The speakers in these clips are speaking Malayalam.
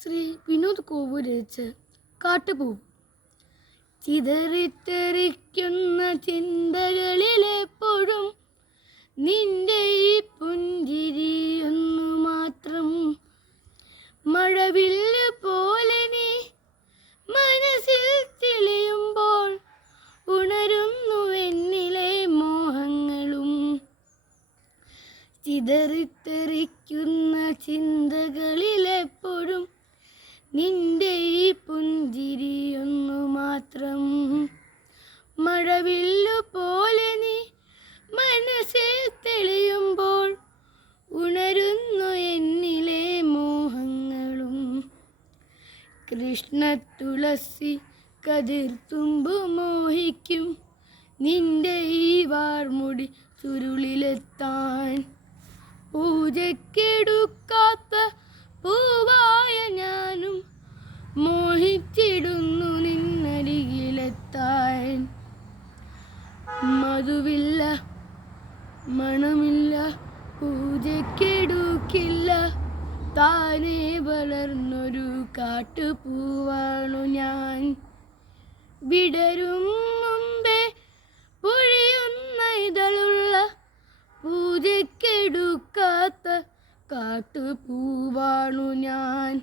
ശ്രീ വിനോദ് കോവൂർ രചിച്ച കാട്ടുപൂ. ചിതറിത്തെറിക്കുന്ന ചിന്തകളിലെപ്പോഴും നിന്റെ ഈ പുഞ്ചിരിയൊന്നു മാത്രം. മഴവില്ല് പോലെ നീ മനസ്സിൽ തെളിയുമ്പോൾ ഉണരുന്നു എന്നിലെ മോഹങ്ങളും. ചിതറിത്തെറിക്കുന്ന ചിന്തകളിലെപ്പോഴും നിന്റെ ഈ പുഞ്ചിരിയൊന്നു മാത്രം. മഴവില്ലു പോലെ നീ മനസ്സിൽ തെളിയുമ്പോൾ ഉണരുന്നു എന്നിലെ മോഹങ്ങളും. കൃഷ്ണ തുളസി കതിർത്തുമ്പു മോഹിക്കും നിന്റെ ഈ വാർമുടി ചുരുളിലെത്താൻ. പൂജക്കെടുക്കാത്ത പൂവായ ഞാനും മോഹിച്ചിടുന്നു നിന്നരികിലെത്താൻ. മധുവില്ല, മണമില്ല, പൂജക്കെടുക്കില്ല, താനേ വളർന്നൊരു കാട്ടുപൂവാണു ഞാൻ. വിടരും മുമ്പേ പൊഴിയുന്ന ഇതളുള്ള പൂജക്കെടുക്കാത്ത കാട്ടുപൂവാണു ഞാൻ.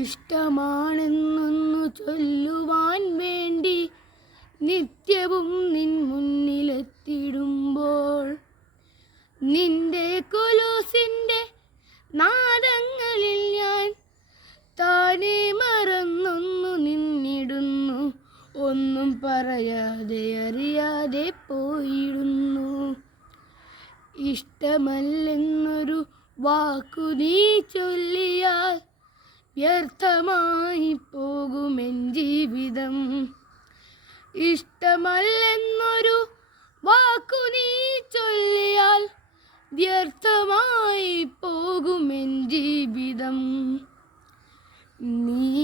ഇഷ്ടമാണെന്നൊന്നു ചൊല്ലുവാൻ വേണ്ടി നിത്യവും നിൻ മുന്നിലെത്തിടുമ്പോൾ നിന്റെ കൊലൂസിൻ്റെ നാദങ്ങളിൽ ഞാൻ താനേ മറന്നൊന്നു നിന്നിടുന്നു. ഒന്നും പറയാതെ അറിയാതെ പോയിടുന്നു. ഇഷ്ടമല്ലെന്നൊരു വാക്കു നീ ചൊല്ലിയാൽ വ്യർത്ഥമായി പോകുമെൻ ജീവിതം. ഇഷ്ടമല്ലെന്നൊരു വാക്കു നീ ചൊല്ലിയാൽ വ്യർത്ഥമായി പോകുമെൻ ജീവിതം. നീ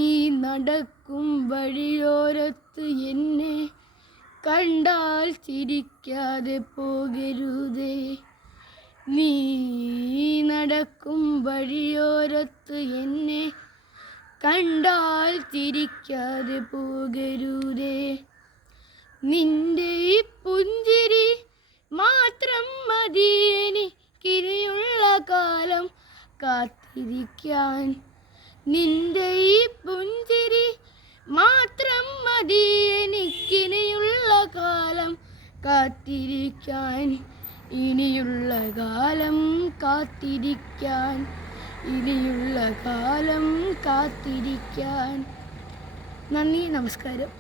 നടക്കും വഴിയോരത്ത് എന്നെ കണ്ടാൽ ചിരിക്കാതെ പോകരുതേ. നീ നടക്കും വഴിയോരത്ത് എന്നെ കണ്ടാൽ ചിരിക്കാതെ പോകരുതേ. നിന്റെ ഈ പുഞ്ചിരി മാത്രം മതി എനിക്കിനിയുള്ള കാലം കാത്തിരിക്കാൻ. നിന്റെ ഈ പുഞ്ചിരി മാത്രം മതി എനിക്കിനിയുള്ള കാലം കാത്തിരിക്കാൻ. ഇനിയുള്ള കാലം കാത്തിരിക്കാൻ, ഇനിയുള്ള കാലം കാത്തിരിക്കാൻ. നന്ദി, നമസ്കാരം.